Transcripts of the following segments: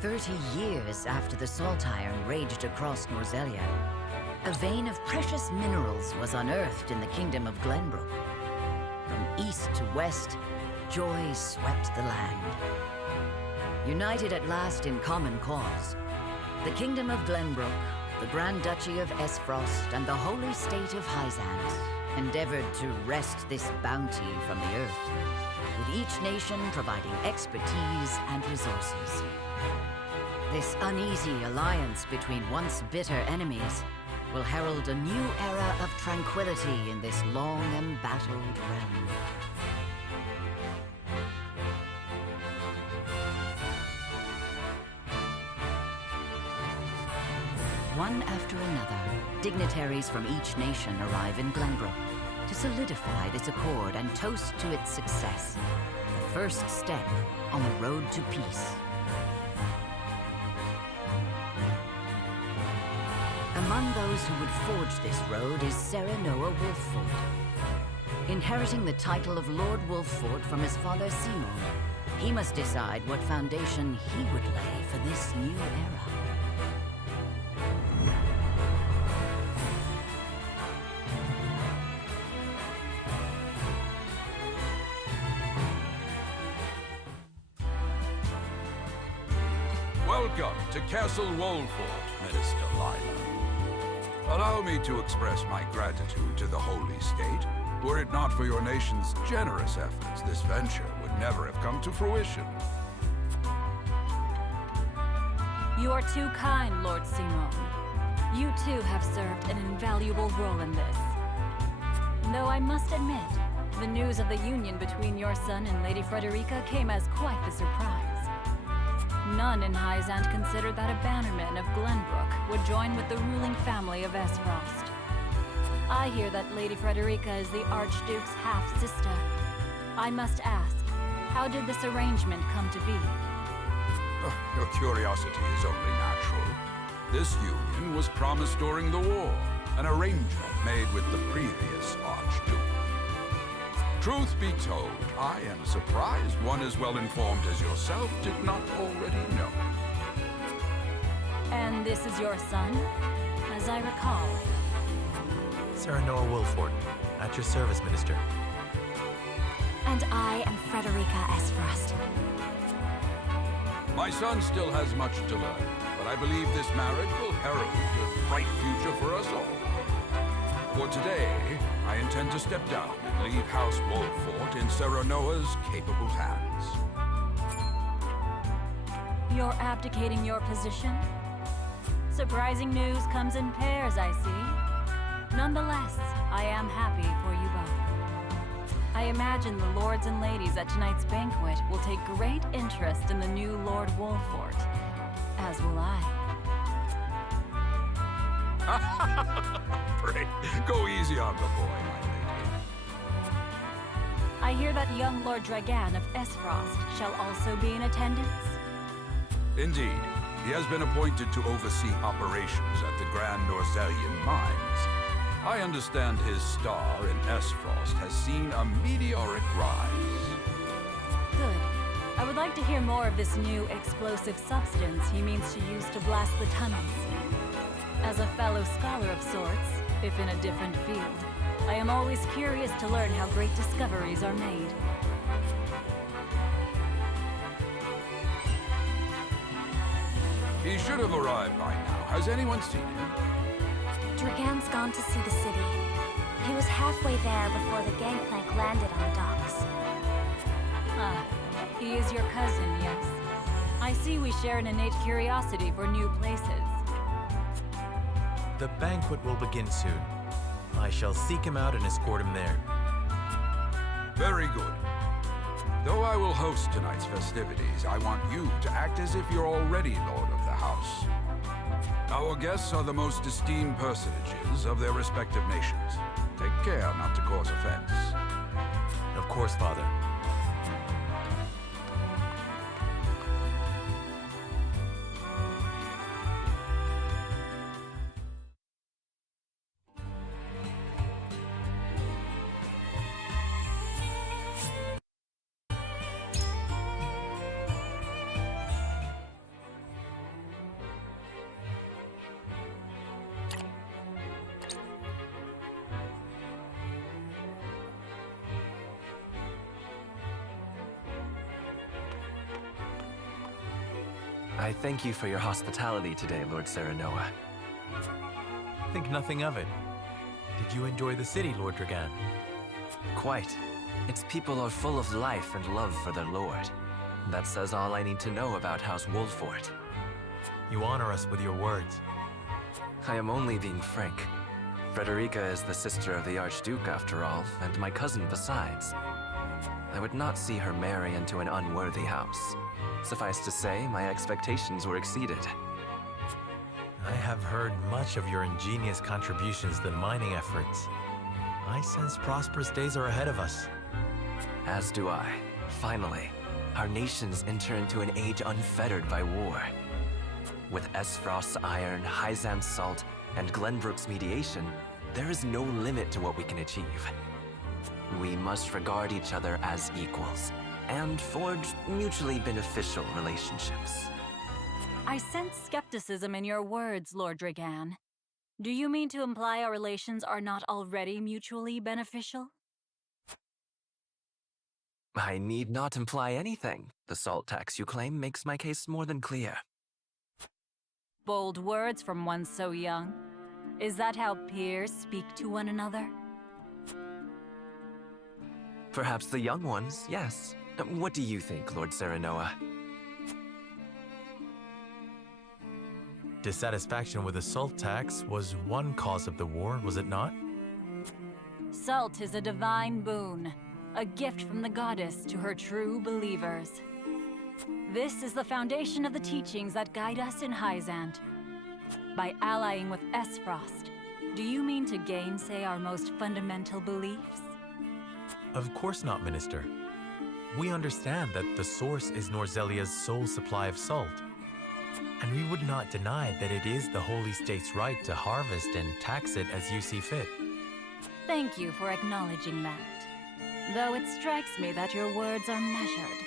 30 years after the Salt Iron raged across Norzelia, a vein of precious minerals was unearthed in the kingdom of Glenbrook. From east to west, joy swept the land. United at last in common cause, the kingdom of Glenbrook, the Grand Duchy of Esfrost, and the holy state of Hyzant endeavored to wrest this bounty from the earth, with each nation providing expertise and resources. This uneasy alliance between once bitter enemies will herald a new era of tranquility in this long embattled realm. One after another, dignitaries from each nation arrive in Glenbrook to solidify this accord and toast to its success, the first step on the road to peace. Among those who would forge this road is Serenoa Wolffort. Inheriting the title of Lord Wolffort from his father Symon, he must decide what foundation he would lay for this new era. Welcome to Castle Wolffort, Minister Lila. Allow me to express my gratitude to the Holy State. Were it not for your nation's generous efforts, this venture would never have come to fruition. You are too kind, Lord Symon. You too have served an invaluable role in this. Though I must admit, the news of the union between your son and Lady Frederica came as quite the surprise. None in Hyzant considered that a bannerman of Glenbrook would join with the ruling family of Esfrost. I hear that Lady Frederica is the Archduke's half-sister. I must ask, how did this arrangement come to be? Your curiosity is only natural. This union was promised during the war, an arrangement made with the previous Archduke. Truth be told, I am surprised one as well-informed as yourself did not already know. And this is your son, as I recall. Serenoa Wolffort, at your service, Minister. And I am Frederica Esfrost. My son still has much to learn, but I believe this marriage will herald a bright future for us all. For today, I intend to step down and leave House Wolffort in Serenoa's capable hands. You're abdicating your position? Surprising news comes in pairs, I see. Nonetheless, I am happy for you both. I imagine the lords and ladies at tonight's banquet will take great interest in the new Lord Wolffort, as will I. Pray, go easy on the boy, my lady. I hear that young Lord Dragan of Esfrost shall also be in attendance. Indeed, he has been appointed to oversee operations at the Grand Norzelian mines. I understand his star in Esfrost has seen a meteoric rise. Good. I would like to hear more of this new explosive substance he means to use to blast the tunnels. As a fellow scholar of sorts, if in a different field, I am always curious to learn how great discoveries are made. He should have arrived by now. Has anyone seen him? Dragan's gone to see the city. He was halfway there before the gangplank landed on the docks. Ah, he is your cousin, yes. I see we share an innate curiosity for new places. The banquet will begin soon. I shall seek him out and escort him there. Very good. Though I will host tonight's festivities, I want you to act as if you're already Lord of the House. Our guests are the most esteemed personages of their respective nations. Take care not to cause offense. Of course, Father. I thank you for your hospitality today, Lord Serenoa. Think nothing of it. Did you enjoy the city, Lord Dragan? Quite. Its people are full of life and love for their lord. That says all I need to know about House Wolffort. You honor us with your words. I am only being frank. Frederica is the sister of the Archduke, after all, and my cousin besides. I would not see her marry into an unworthy house. Suffice to say, my expectations were exceeded. I have heard much of your ingenious contributions to the mining efforts. I sense prosperous days are ahead of us. As do I. Finally, our nations enter into an age unfettered by war. With Esfrost's iron, Hyzam's salt, and Glenbrook's mediation, there is no limit to what we can achieve. We must regard each other as equals, and forge mutually beneficial relationships. I sense skepticism in your words, Lord Dragan. Do you mean to imply our relations are not already mutually beneficial? I need not imply anything. The salt tax you claim makes my case more than clear. Bold words from one so young. Is that how peers speak to one another? Perhaps the young ones, yes. What do you think, Lord Serenoa? Dissatisfaction with the salt tax was one cause of the war, was it not? Salt is a divine boon, a gift from the goddess to her true believers. This is the foundation of the teachings that guide us in Hyzant. By allying with Esfrost, do you mean to gainsay our most fundamental beliefs? Of course not, Minister. We understand that the source is Norzelia's sole supply of salt. And we would not deny that it is the Holy State's right to harvest and tax it as you see fit. Thank you for acknowledging that. Though it strikes me that your words are measured.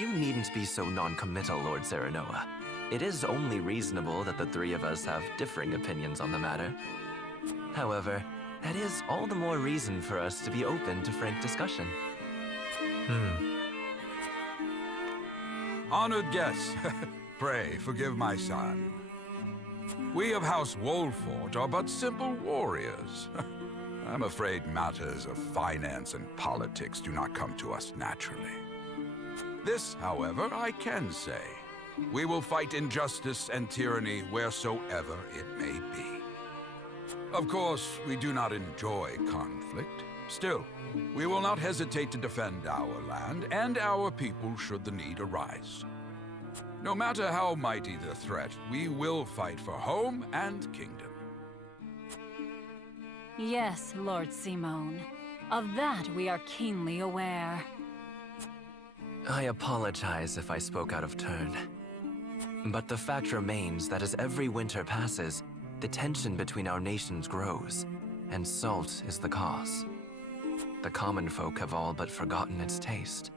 You needn't be so non-committal, Lord Serenoa. It is only reasonable that the three of us have differing opinions on the matter. However, that is all the more reason for us to be open to frank discussion. Honored guests, pray forgive my son. We of House Wolffort are but simple warriors. I'm afraid matters of finance and politics do not come to us naturally. This, however, I can say. We will fight injustice and tyranny wheresoever it may be. Of course, we do not enjoy conflict. Still, we will not hesitate to defend our land and our people should the need arise. No matter how mighty the threat, we will fight for home and kingdom. Yes, Lord Symon. Of that we are keenly aware. I apologize if I spoke out of turn. But the fact remains that as every winter passes, the tension between our nations grows, and salt is the cause. The common folk have all but forgotten its taste.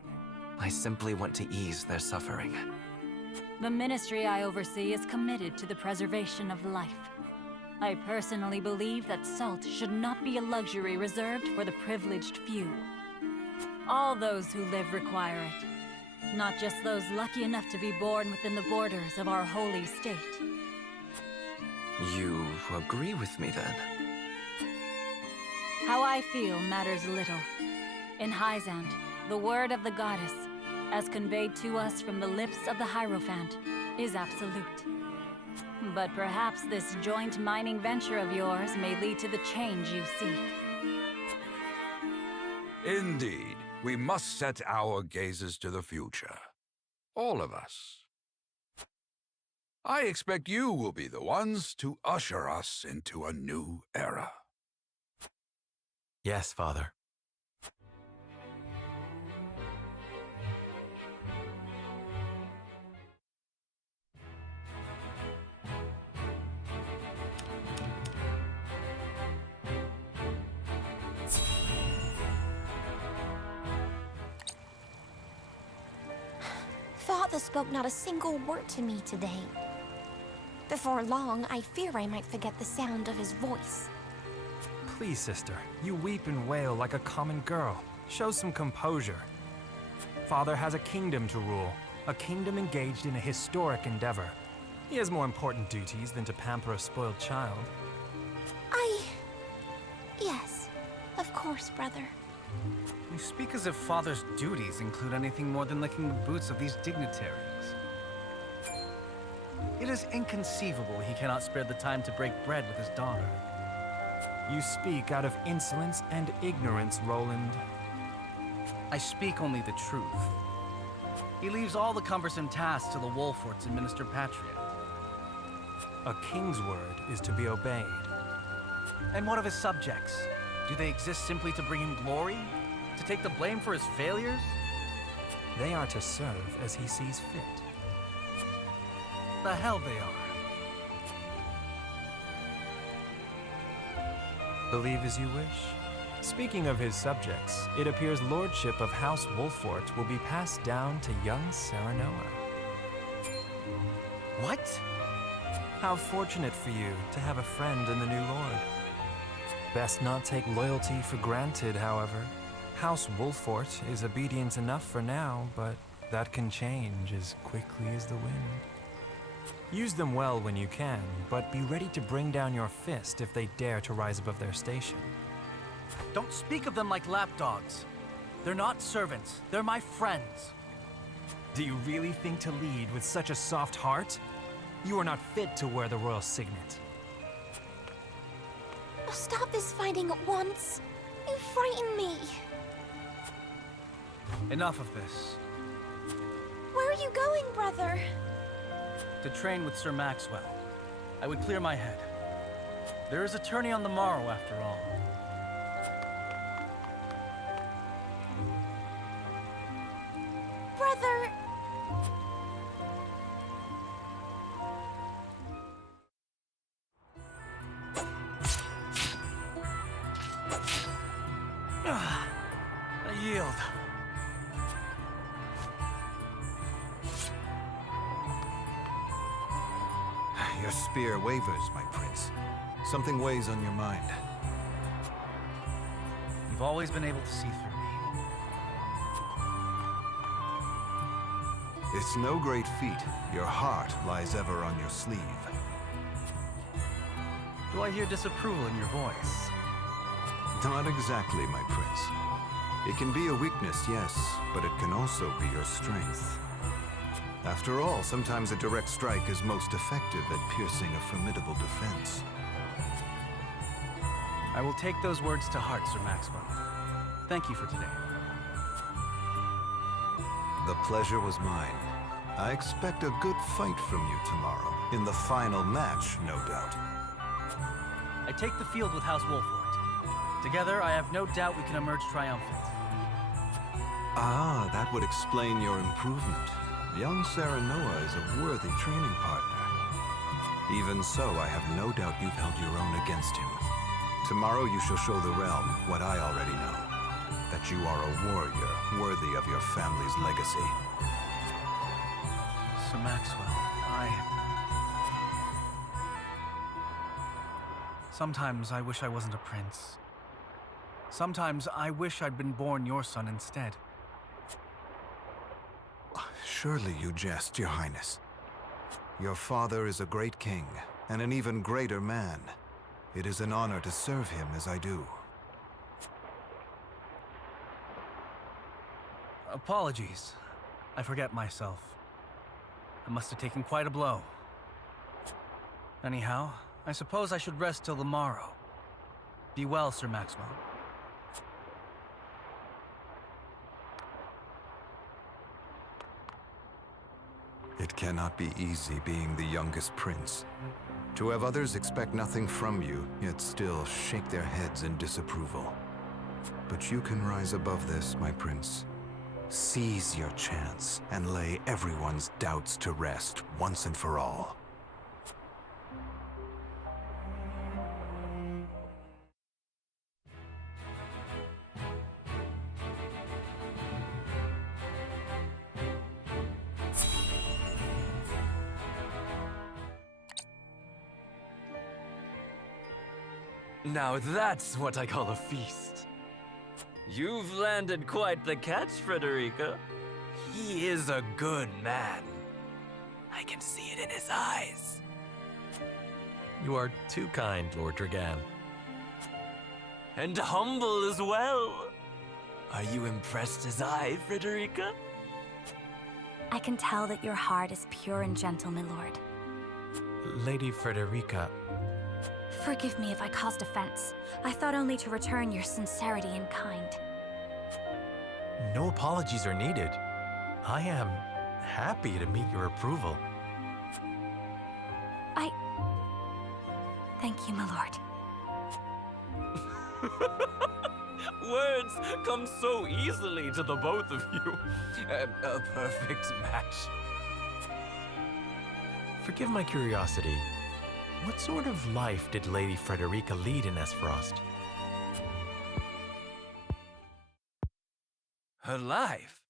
I simply want to ease their suffering. The ministry I oversee is committed to the preservation of life. I personally believe that salt should not be a luxury reserved for the privileged few. All those who live require it, not just those lucky enough to be born within the borders of our holy state. You agree with me, then? How I feel matters little. In Hyzant, the word of the goddess, as conveyed to us from the lips of the Hierophant, is absolute. But perhaps this joint mining venture of yours may lead to the change you seek. Indeed, we must set our gazes to the future. All of us. I expect you will be the ones to usher us into a new era. Yes, Father. Father spoke not a single word to me today. Before long, I fear I might forget the sound of his voice. Please, sister, you weep and wail like a common girl. Show some composure. Father has a kingdom to rule, A kingdom engaged in a historic endeavor. He has more important duties than to pamper a spoiled child. Yes, of course, brother. You speak as if Father's duties include anything more than licking the boots of these dignitaries. It is inconceivable he cannot spare the time to break bread with his daughter. You speak out of insolence and ignorance, Roland. I speak only the truth. He leaves all the cumbersome tasks to the Wolfforts and Minister Patria. A king's word is to be obeyed. And what of his subjects? Do they exist simply to bring him glory? To take the blame for his failures? They are to serve as he sees fit. The hell they are. Believe as you wish. Speaking of his subjects, it appears lordship of House Wolffort will be passed down to young Serenoa. What? How fortunate for you to have a friend in the new lord. Best not take loyalty for granted, however. House Wolffort is obedient enough for now, but that can change as quickly as the wind. Use them well when you can, but be ready to bring down your fist if they dare to rise above their station. Don't speak of them like lapdogs. They're not servants. They're my friends. Do you really think to lead with such a soft heart? You are not fit to wear the royal signet. Stop this fighting at once. You frighten me. Enough of this. Where are you going, brother? To train with Sir Maxwell. I would clear my head. There is a tourney on the morrow, after all. Brother! I yield. Your spear wavers, my prince. Something weighs on your mind. You've always been able to see through me. It's no great feat. Your heart lies ever on your sleeve. Do I hear disapproval in your voice? Not exactly, my prince. It can be a weakness, yes, but it can also be your strength. After all, sometimes a direct strike is most effective at piercing a formidable defense. I will take those words to heart, Sir Maxwell. Thank you for today. The pleasure was mine. I expect a good fight from you tomorrow. In the final match, no doubt. I take the field with House Wolffort. Together, I have no doubt we can emerge triumphant. Ah, that would explain your improvement. Young Serenoa is a worthy training partner. Even so, I have no doubt you've held your own against him. Tomorrow you shall show the realm what I already know. That you are a warrior worthy of your family's legacy. Sir Maxwell, Sometimes I wish I wasn't a prince. Sometimes I wish I'd been born your son instead. Surely you jest, Your Highness. Your father is a great king, and an even greater man. It is an honor to serve him as I do. Apologies. I forget myself. I must have taken quite a blow. Anyhow, I suppose I should rest till the morrow. Be well, Sir Maxwell. It cannot be easy being the youngest prince. To have others expect nothing from you, yet still shake their heads in disapproval. But you can rise above this, my prince. Seize your chance and lay everyone's doubts to rest once and for all. Now that's what I call a feast. You've landed quite the catch, Frederica. He is a good man. I can see it in his eyes. You are too kind, Lord Dragan. And humble as well. Are you impressed as I, Frederica? I can tell that your heart is pure and gentle, my lord. Lady Frederica, Forgive me if I caused offense. I thought only to return your sincerity and kind. no apologies are needed. I am happy to meet your approval. Thank you, my lord. Words come so easily to the both of you. A perfect match. Forgive my curiosity. What sort of life did Lady Frederica lead in Esfrost? Her life?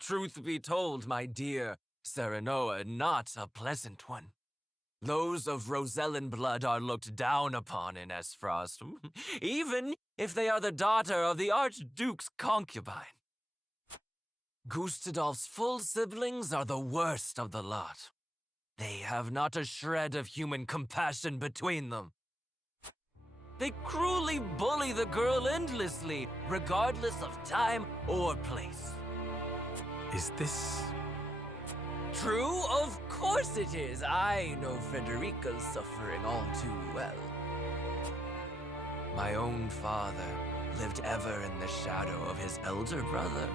Truth be told, my dear Serenoa, not a pleasant one. Those of Rosellan blood are looked down upon in Esfrost, even if they are the daughter of the Archduke's concubine. Gustadolf's full siblings are the worst of the lot. They have not a shred of human compassion between them. They cruelly bully the girl endlessly, regardless of time or place. Is this... True, of course it is. I know Frederica's suffering all too well. My own father lived ever in the shadow of his elder brother,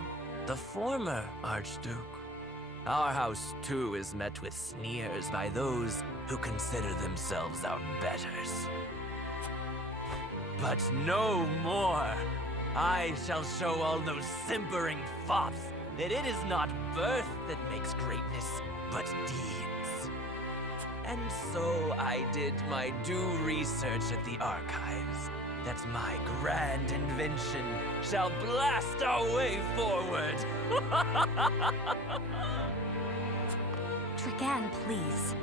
the former Archduke. Our house, too, is met with sneers by those who consider themselves our betters. But no more! I shall show all those simpering fops that it is not birth that makes greatness, but deeds. And so I did my due research at the archives, that my grand invention shall blast our way forward. Dragan, please.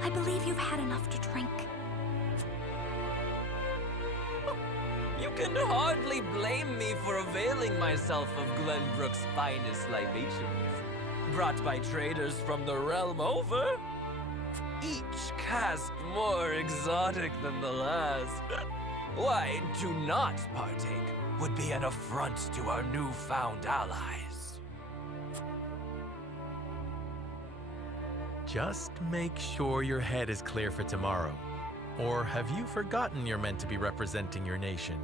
I believe you've had enough to drink. You can hardly blame me for availing myself of Glenbrook's finest libations, brought by traders from the realm over. Each cask more exotic than the last. Why, to not partake would be an affront to our newfound allies. Just make sure your head is clear for tomorrow. Or have you forgotten you're meant to be representing your nation?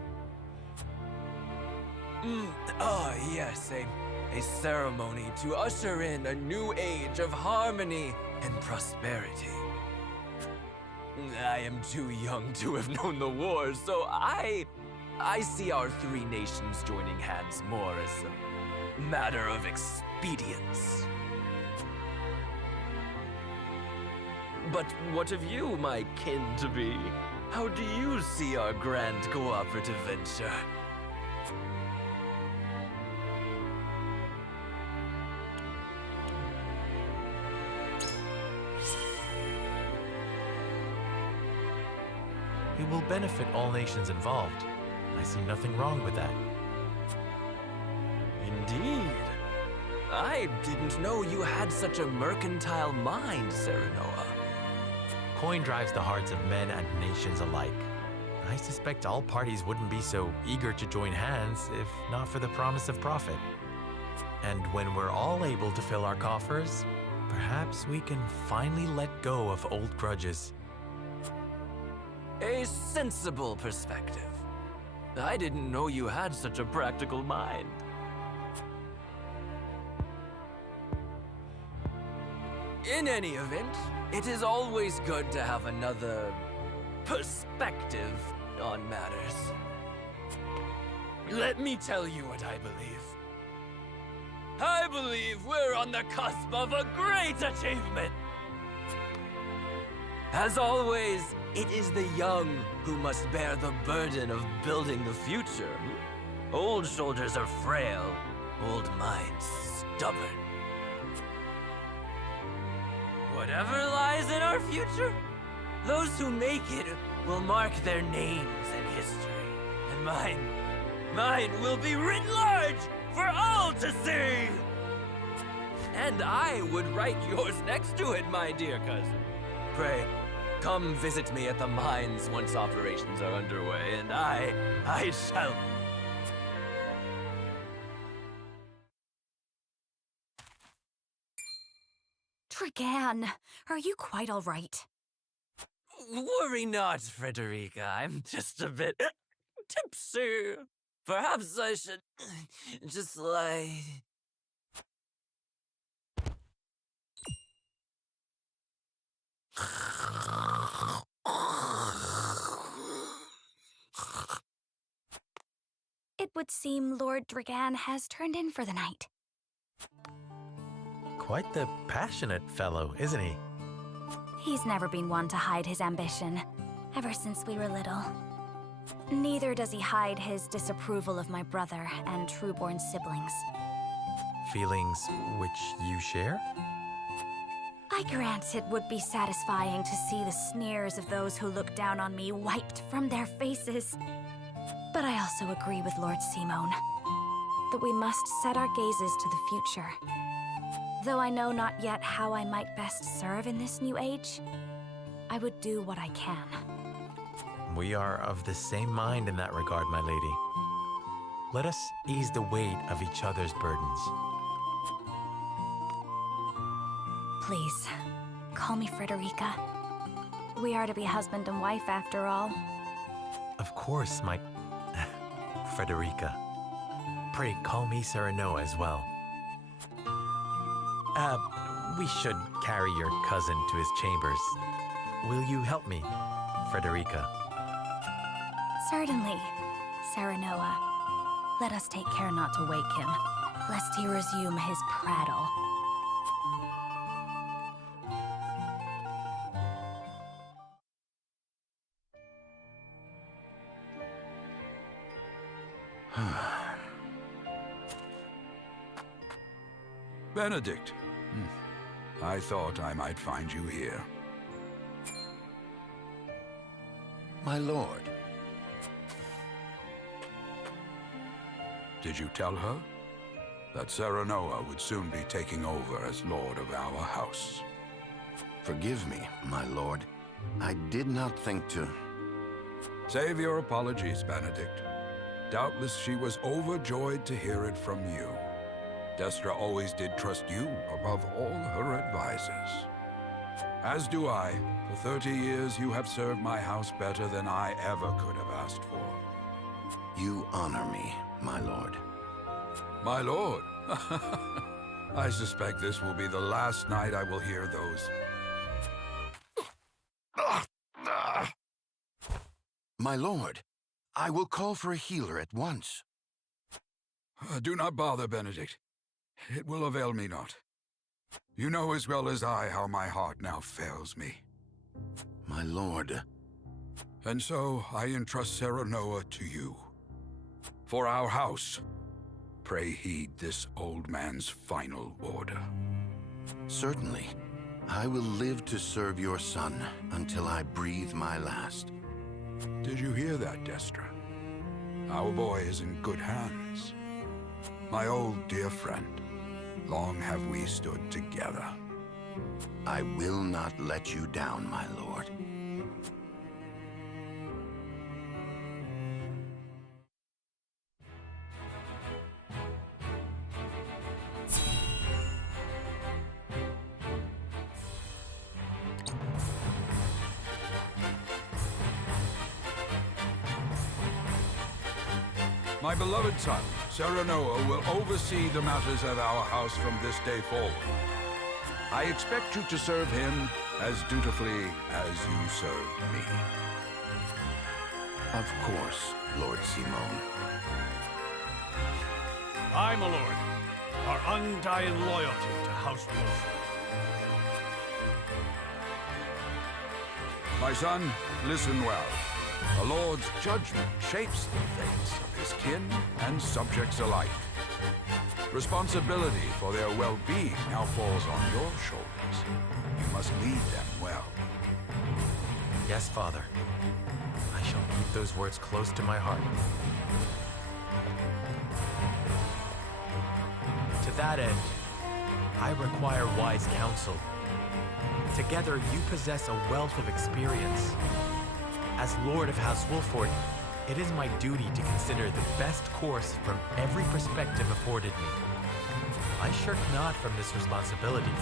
Yes, a ceremony to usher in a new age of harmony and prosperity. I am too young to have known the war, so I see our three nations joining hands more as a matter of expedience. But what of you, my kin-to-be? How do you see our grand cooperative venture? It will benefit all nations involved. I see nothing wrong with that. Indeed. I didn't know you had such a mercantile mind, Serenoa. Coin drives the hearts of men and nations alike. I suspect all parties wouldn't be so eager to join hands if not for the promise of profit. And when we're all able to fill our coffers, perhaps we can finally let go of old grudges. A sensible perspective. I didn't know you had such a practical mind. In any event, it is always good to have another perspective on matters. Let me tell you what I believe. I believe we're on the cusp of a great achievement. As always, it is the young who must bear the burden of building the future. Old shoulders are frail, old minds stubborn. Whatever lies in our future, those who make it will mark their names in history. And mine will be written large for all to see! And I would write yours next to it, my dear cousin. Pray, come visit me at the mines once operations are underway, and I shall... Dragan, are you quite all right? Worry not, Frederica. I'm just a bit tipsy. Perhaps I should just lie. It would seem Lord Dragan has turned in for the night. Quite the passionate fellow, isn't he? He's never been one to hide his ambition, ever since we were little. Neither does he hide his disapproval of my brother and true-born siblings. Feelings which you share? I grant it would be satisfying to see the sneers of those who look down on me wiped from their faces. But I also agree with Lord Symon that we must set our gazes to the future. Though I know not yet how I might best serve in this new age, I would do what I can. We are of the same mind in that regard, my lady. Let us ease the weight of each other's burdens. Please, call me Frederica. We are to be husband and wife after all. Of course, my... Frederica. Pray call me Serenoa as well. We should carry your cousin to his chambers. Will you help me, Frederica? Certainly, Serenoa. Let us take care not to wake him, lest he resume his prattle. Benedict. I thought I might find you here. My lord. Did you tell her that Serenoa would soon be taking over as lord of our house? Forgive me, my lord. I did not think to... Save your apologies, Benedict. Doubtless she was overjoyed to hear it from you. Destra always did trust you above all her advisors. As do I. For 30 years you have served my house better than I ever could have asked for. You honor me, my lord. My lord? I suspect this will be the last night I will hear those... My lord, I will call for a healer at once. Do not bother, Benedict. It will avail me not. You know as well as I how my heart now fails me. My lord. And so I entrust Serenoa to you. For our house, pray heed this old man's final order. Certainly. I will live to serve your son until I breathe my last. Did you hear that, Destra? Our boy is in good hands. My old dear friend, long have we stood together. I will not let you down, my lord. My beloved son, Serenoa, will oversee the matters of our house from this day forward. I expect you to serve him as dutifully as you served me. Of course, Lord Symon. Aye, my lord. Our undying loyalty to House Wolffort. My son, listen well. The Lord's judgment shapes the fates of his kin and subjects alike. Responsibility for their well-being now falls on your shoulders. You must lead them well. Yes, Father. I shall keep those words close to my heart. To that end, I require wise counsel. Together, you possess a wealth of experience. As Lord of House Wolffort, it is my duty to consider the best course from every perspective afforded me. I shirk not from this responsibility.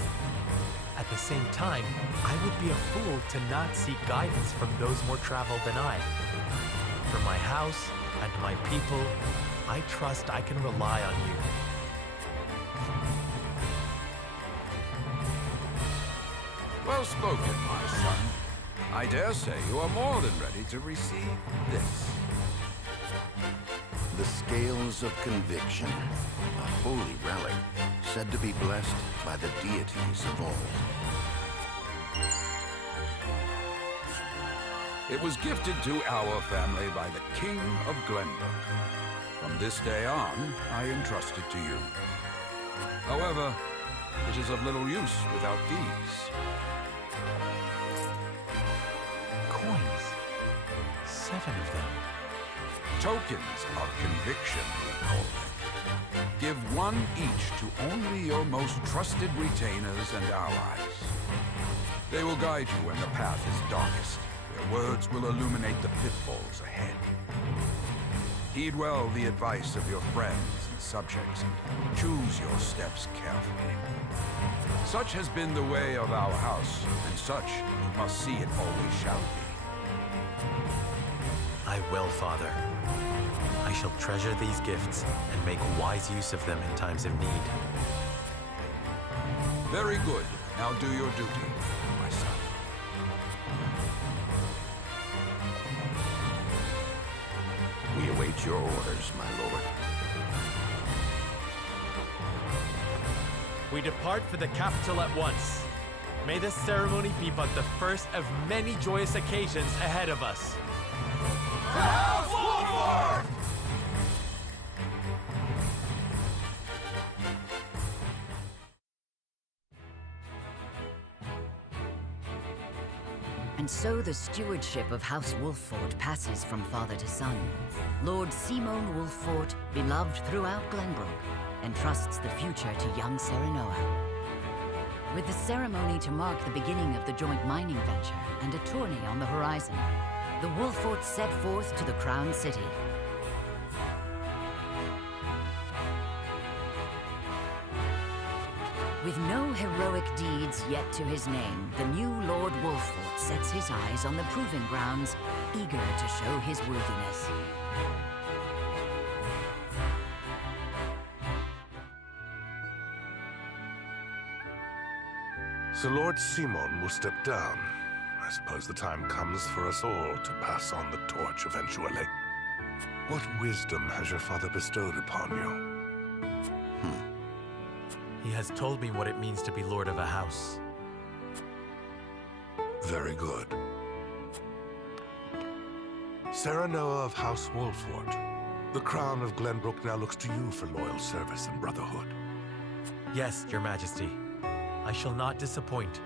At the same time, I would be a fool to not seek guidance from those more traveled than I. For my house and my people, I trust I can rely on you. Well spoken, my son. I dare say you are more than ready to receive this. The Scales of Conviction, a holy relic said to be blessed by the deities of old. It was gifted to our family by the King of Glenbrook. From this day on, I entrust it to you. However, it is of little use without these. Coins. 7 of them. Tokens of conviction, we call them. Give one each to only your most trusted retainers and allies. They will guide you when the path is darkest. Their words will illuminate the pitfalls ahead. Heed well the advice of your friends and subjects, and choose your steps carefully. Such has been the way of our house, and such you must see it always shall be. I will, Father. I shall treasure these gifts and make wise use of them in times of need. Very good. Now do your duty, my son. We await your orders, my lord. We depart for the capital at once. May this ceremony be but the first of many joyous occasions ahead of us. And so the stewardship of House Wolffort passes from father to son. Lord Symon Wolffort, beloved throughout Glenbrook, entrusts the future to young Serenoa. With the ceremony to mark the beginning of the joint mining venture and a tourney on the horizon, the Wolffort set forth to the Crown City. With no heroic deeds yet to his name, the new Lord Wolffort sets his eyes on the proving grounds, eager to show his worthiness. So Lord Symon will step down. I suppose the time comes for us all to pass on the torch eventually. What wisdom has your father bestowed upon you? He has told me what it means to be lord of a house. Very good. Serenoa of House Wolffort, the crown of Glenbrook now looks to you for loyal service and brotherhood. Yes, Your Majesty. I shall not disappoint.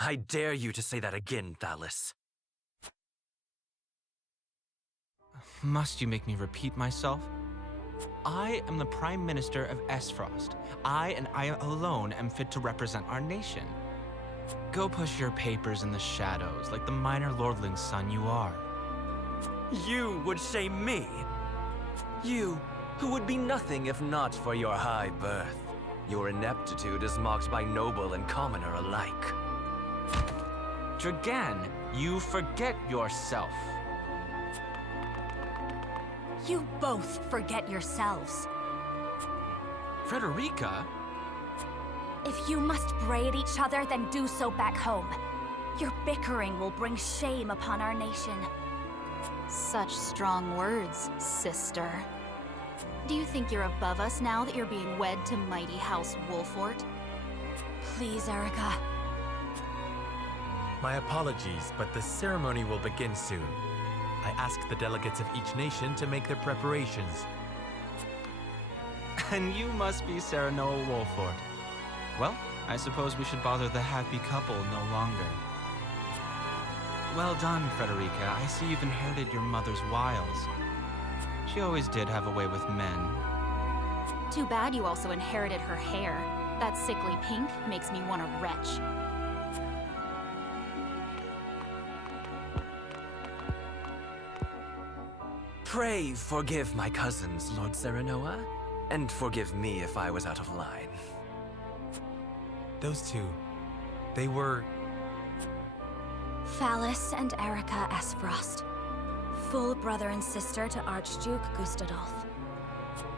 I dare you to say that again, Thalis. Must you make me repeat myself? I am the Prime Minister of Esfrost. I and I alone am fit to represent our nation. Go push your papers in the shadows like the minor lordling's son you are. You would shame me? You, who would be nothing if not for your high birth. Your ineptitude is mocked by noble and commoner alike. Dragan, you forget yourself. You both forget yourselves. Frederica? If you must bray at each other, then do so back home. Your bickering will bring shame upon our nation. Such strong words, sister. Do you think you're above us now that you're being wed to mighty House Wolffort? Please, Erica. My apologies, but the ceremony will begin soon. I ask the delegates of each nation to make their preparations. And you must be Serenoa Wolffort. Well, I suppose we should bother the happy couple no longer. Well done, Frederica. I see you've inherited your mother's wiles. She always did have a way with men. Too bad you also inherited her hair. That sickly pink makes me want to retch. Pray forgive my cousins, Lord Serenoa, and forgive me if I was out of line. Those two, they were... Phallus and Erica Esfrost. Full brother and sister to Archduke Gustadolf.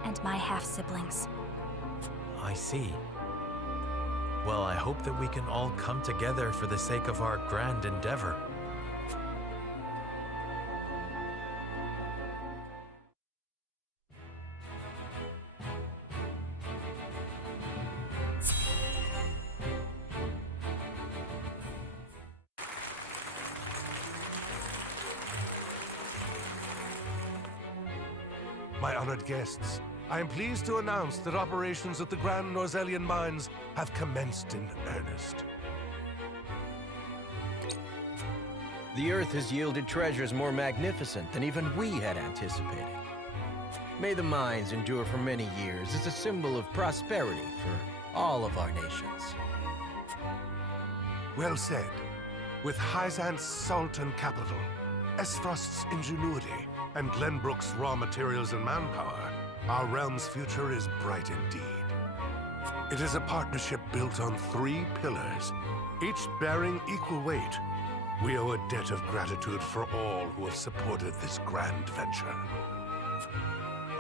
And my half-siblings. I see. Well, I hope that we can all come together for the sake of our grand endeavor. My honored guests, I am pleased to announce that operations at the Grand Norzelian Mines have commenced in earnest. The Earth has yielded treasures more magnificent than even we had anticipated. May the mines endure for many years as a symbol of prosperity for all of our nations. Well said. With Hyzant's salt and capital, Esfrost's ingenuity, and Glenbrook's raw materials and manpower, our realm's future is bright indeed. It is a partnership built on 3 pillars, each bearing equal weight. We owe a debt of gratitude for all who have supported this grand venture.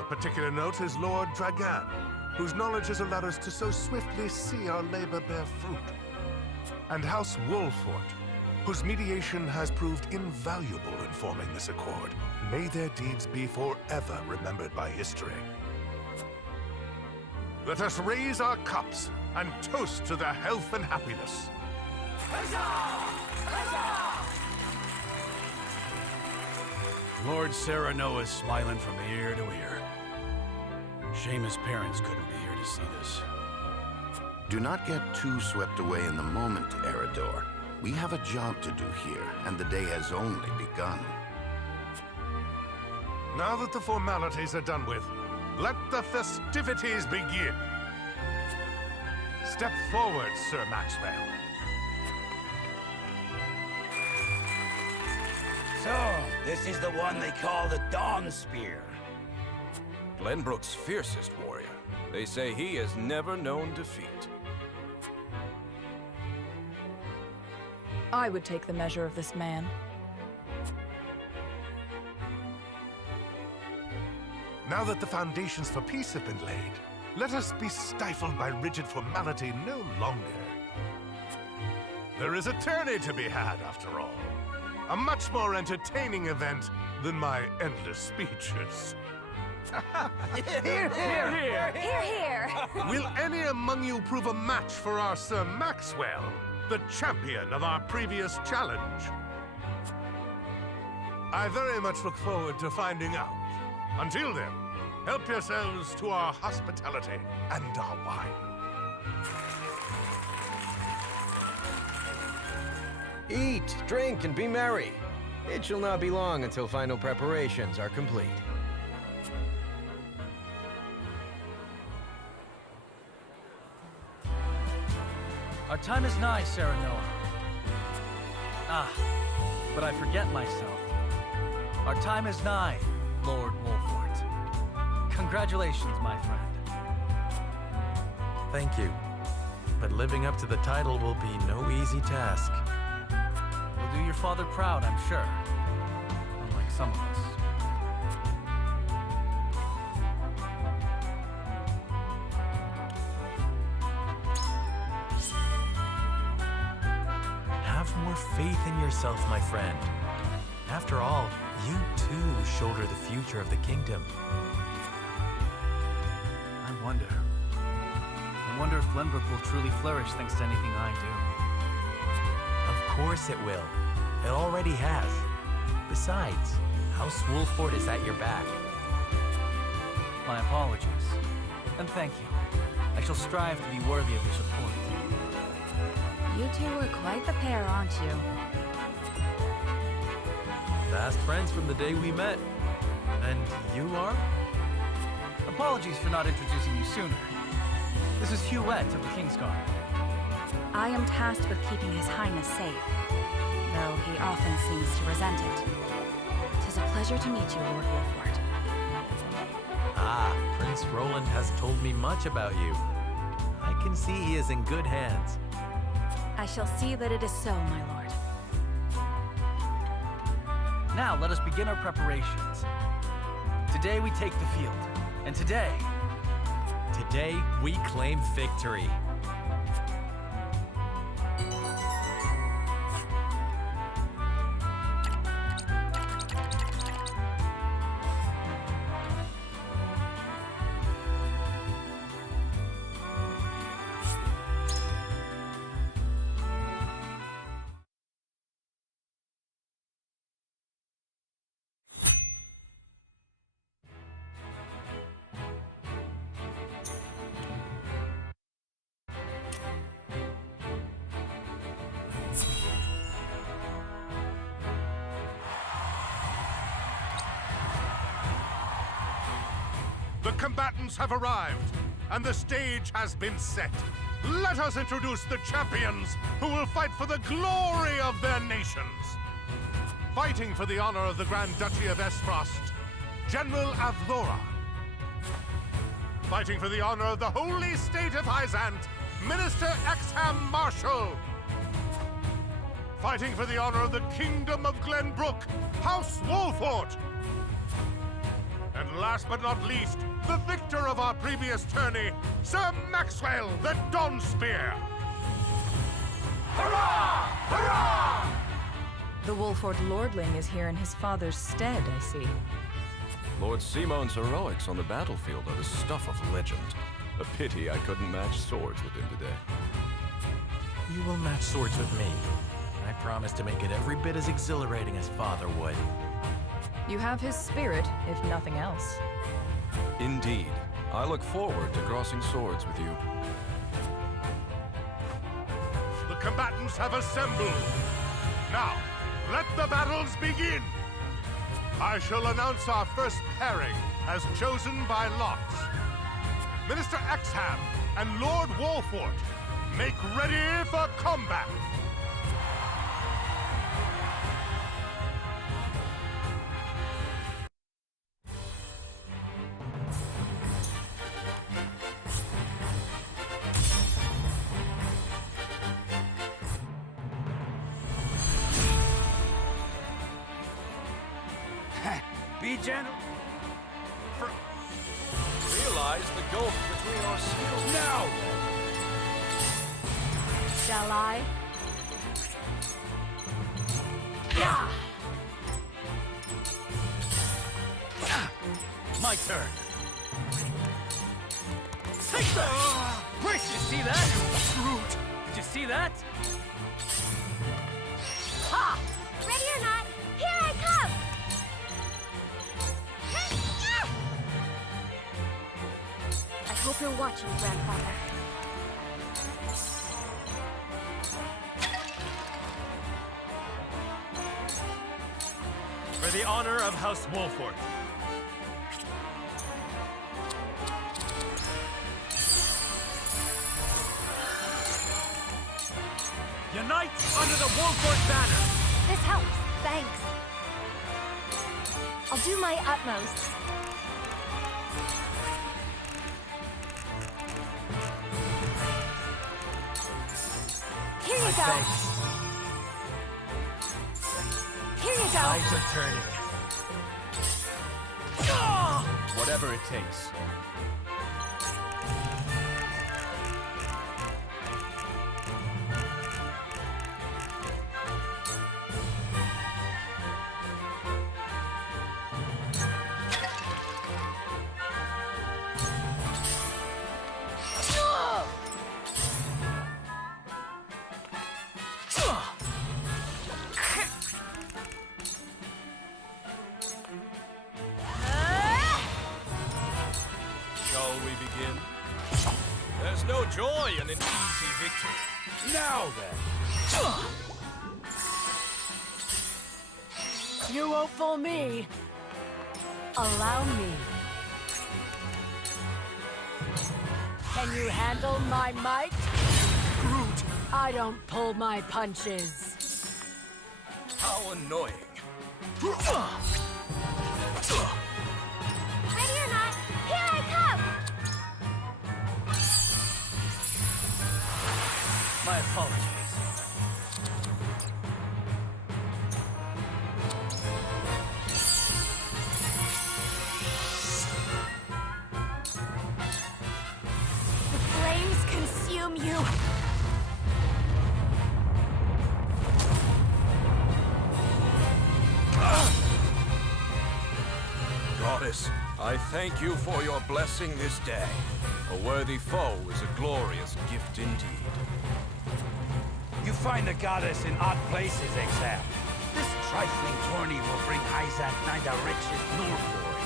A particular note is Lord Dragan, whose knowledge has allowed us to so swiftly see our labor bear fruit. And House Wolffort, whose mediation has proved invaluable in forming this accord. May their deeds be forever remembered by history. Let us raise our cups and toast to their health and happiness. Huzzah! Huzzah! Lord Serenoa is smiling from ear to ear. Shame his parents couldn't be here to see this. Do not get too swept away in the moment, Eredor. We have a job to do here, and the day has only begun. Now that the formalities are done with, let the festivities begin. Step forward, Sir Maxwell. So, this is the one they call the Dawn Spear. Glenbrook's fiercest warrior. They say he has never known defeat. I would take the measure of this man. Now that the foundations for peace have been laid, let us be stifled by rigid formality no longer. There is a tourney to be had, after all. A much more entertaining event than my endless speeches. Hear, hear! Hear, hear! Will any among you prove a match for our Sir Maxwell, the champion of our previous challenge? I very much look forward to finding out. Until then, help yourselves to our hospitality and our wine. Eat, drink, and be merry. It shall not be long until final preparations are complete. Our time is nigh, Serenoa. Ah, but I forget myself. Our time is nigh, Lord Wolffort. Congratulations, my friend. Thank you. But living up to the title will be no easy task. You'll do your father proud, I'm sure. Unlike some of us. Have more faith in yourself, my friend. After all, you too shoulder the future of the kingdom. I wonder if Glenbrook will truly flourish thanks to anything I do. Of course it will. It already has. Besides, House Wolffort is at your back. My apologies. And thank you. I shall strive to be worthy of your support. You two are quite the pair, aren't you? fast friends from the day we met. And you are? Apologies for not introducing you sooner. This is Huette of the Kingsguard. I am tasked with keeping His Highness safe, though he often seems to resent it. 'Tis a pleasure to meet you, Lord Wolffort. Ah, Prince Roland has told me much about you. I can see he is in good hands. I shall see that it is so, my lord. Now let us begin our preparations. Today we take the field, and today we claim victory. The combatants have arrived, and the stage has been set. Let us introduce the champions who will fight for the glory of their nations. Fighting for the honor of the Grand Duchy of Esfrost, General Avlora. Fighting for the honor of the Holy State of Hyzant, Minister Exham Marshal. Fighting for the honor of the Kingdom of Glenbrook, House Wolffort. And last but not least, the victor of our previous tourney, Sir Maxwell the Donspear. Hurrah! Hurrah! The Wolffort Lordling is here in his father's stead, I see. Lord Symon's heroics on the battlefield are the stuff of legend. A pity I couldn't match swords with him today. You will match swords with me. I promise to make it every bit as exhilarating as Father would. You have his spirit, if nothing else. Indeed. I look forward to crossing swords with you. The combatants have assembled. Now, let the battles begin. I shall announce our first pairing as chosen by lots. Minister Exham and Lord Wolffort, make ready for combat. Be gentle. Realize the gulf between our skills. Now then. Shall I? Yeah. My turn. Take that! Brace! Did you see that? Brute! Did you see that? Ha! Ready or not, here I come! I hope you're watching, Grandfather. For the honor of House Wolffort. Unite under the Wolffort banner! This helps, thanks. I'll do my utmost. Here you go. Thanks. Here you go. Eyes are turning. Whatever it takes. There's no joy in an easy victory. Now then. You won't fool me. Allow me. Can you handle my might? Groot! I don't pull my punches. How annoying. Ready or not, here I come! My apologies. The flames consume you. Goddess, I thank you for your blessing this day. A worthy foe is a glorious gift indeed. You find the goddess in odd places, Exam. This trifling tourney will bring Isaac neither riches nor glory.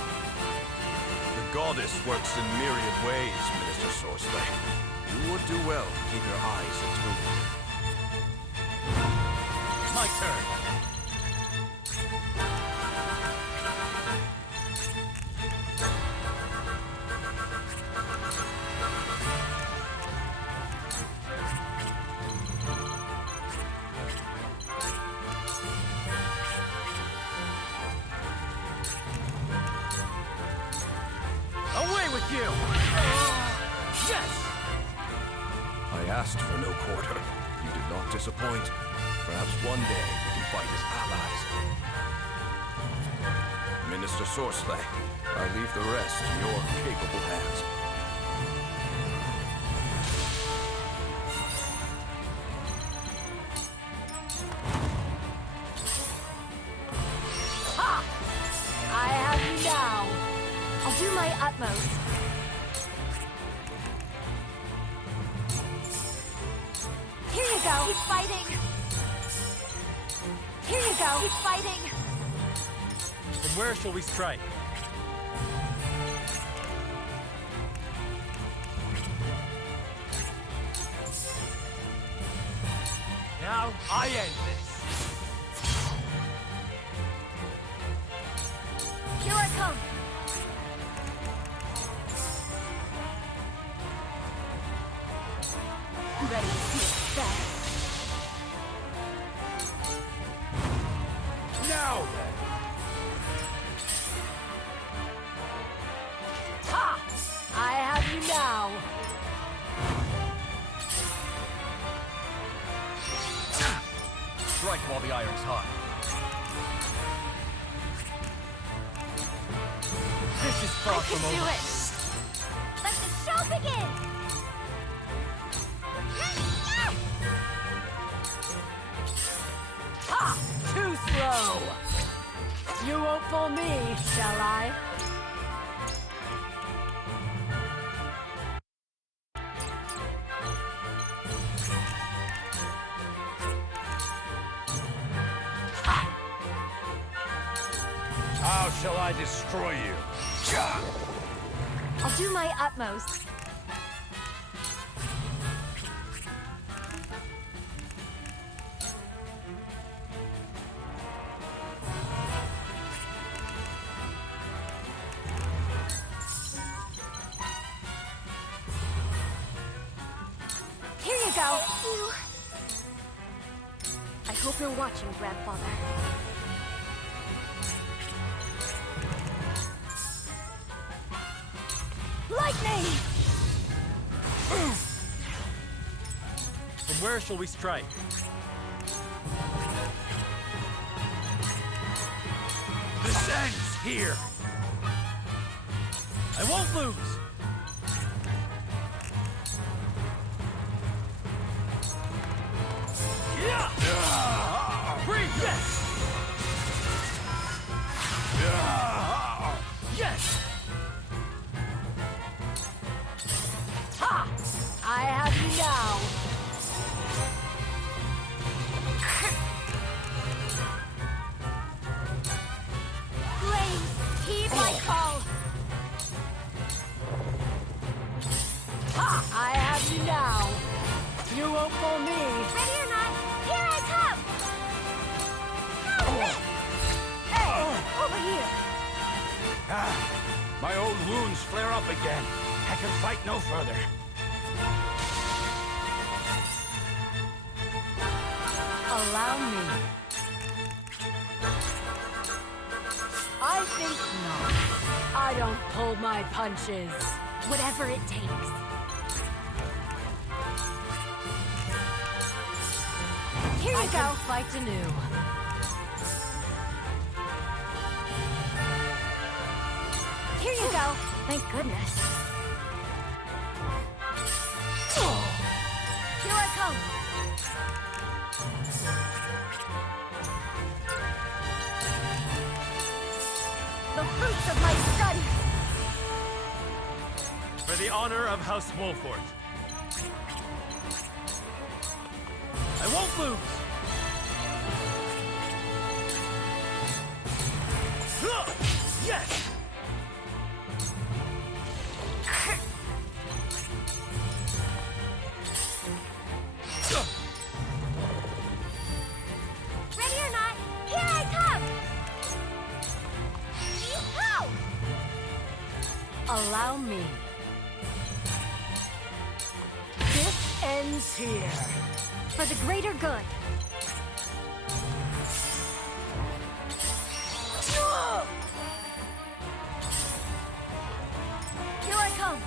The goddess works in myriad ways, Minister Sorcerer. You would do well to keep your eyes attuned. My turn. Away with you! Yes! I asked for no quarter. You did not disappoint. Perhaps one day we can fight as allies. Minister Sorcerer, I leave the rest in your capable hands. Ha! I have you now. I'll do my utmost. Here you go. Keep fighting. Here you go. Keep fighting. From where shall we strike? Now I end this. Here I come. Ready to see it best. Now then! Ha! I have you now. Strike while the iron's hot. This is far I can from do over. it. Let the show begin. Ha! Too slow. You won't fool me, shall I? How shall I destroy you? I'll do my utmost. Here you go. Thank you. I hope you're watching, Grandfather. Lightning! From where shall we strike? This ends here! I won't lose! Free! Yes! Yes! Ha! I have you now. Flames, heed my call. Ha! I have you now. You won't fool me. Ready or not, here I come. Now this! My old wounds flare up again. I can fight no further. Allow me. I think not. I don't pull my punches. Whatever it takes. Here you I go. can fight anew. Here you go. Thank goodness. Here I come. The fruits of my studies. For the honor of House Wolffort. I won't lose! Yes! Ready or not, here I come! Yeehaw! Allow me. This ends here. For the greater good. Here I come.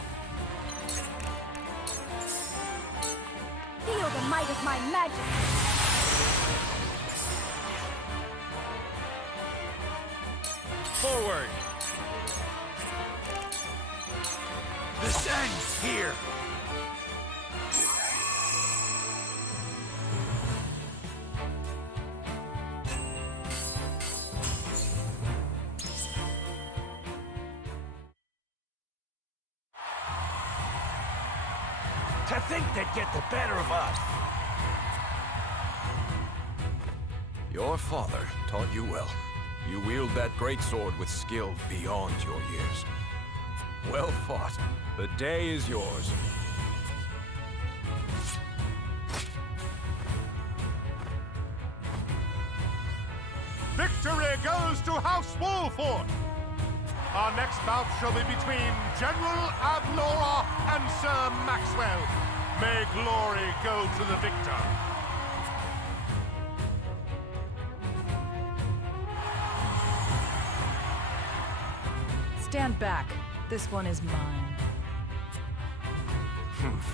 Feel the might of my magic. Forward! This ends here. To think they'd get the better of us. Your father taught you well. You wield that great sword with skill beyond your years. Well fought. The day is yours. Victory goes to House Wolffort! Our next bout shall be between General Avlora and Sir Maxwell. May glory go to the victor. Stand back. This one is mine.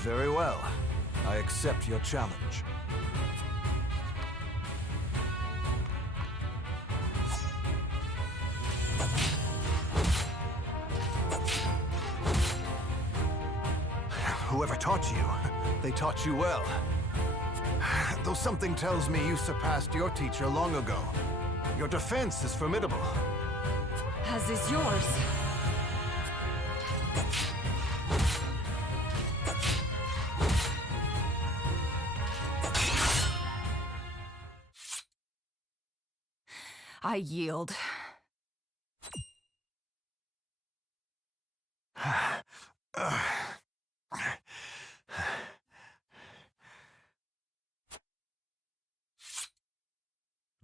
Very well. I accept your challenge. Whoever taught you, they taught you well. Though something tells me you surpassed your teacher long ago. Your defense is formidable. As is yours. I yield.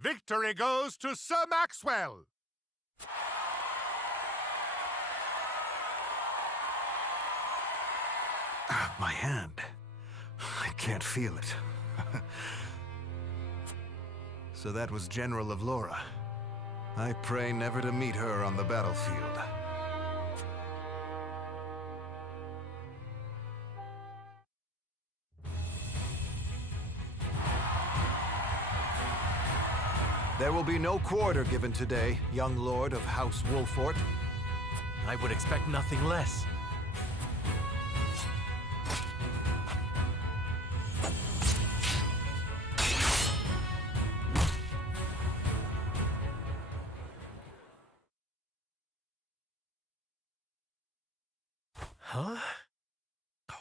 Victory goes to Sir Maxwell! My hand. I can't feel it. So that was General Avlora. I pray never to meet her on the battlefield. There will be no quarter given today, young lord of House Wolffort. I would expect nothing less. Huh?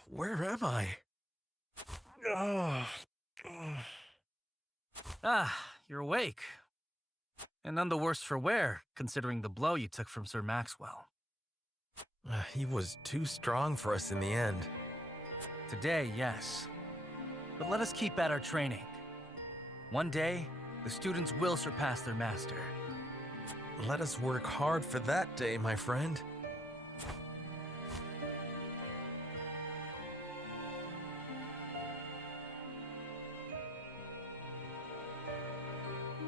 Where am I? Ah, you're awake. And none the worse for wear, considering the blow you took from Sir Maxwell. He was too strong for us in the end. Today, yes. But let us keep at our training. One day, the students will surpass their master. Let us work hard for that day, my friend.